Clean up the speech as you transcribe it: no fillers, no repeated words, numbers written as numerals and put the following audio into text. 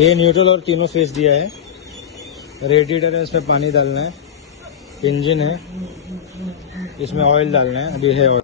ये न्यूट्रल और तीनों फेस दिया है। रेडिएटर है, इसमें पानी डालना है। इंजन है, इसमें ऑयल डालना है। अभी है ऑयल।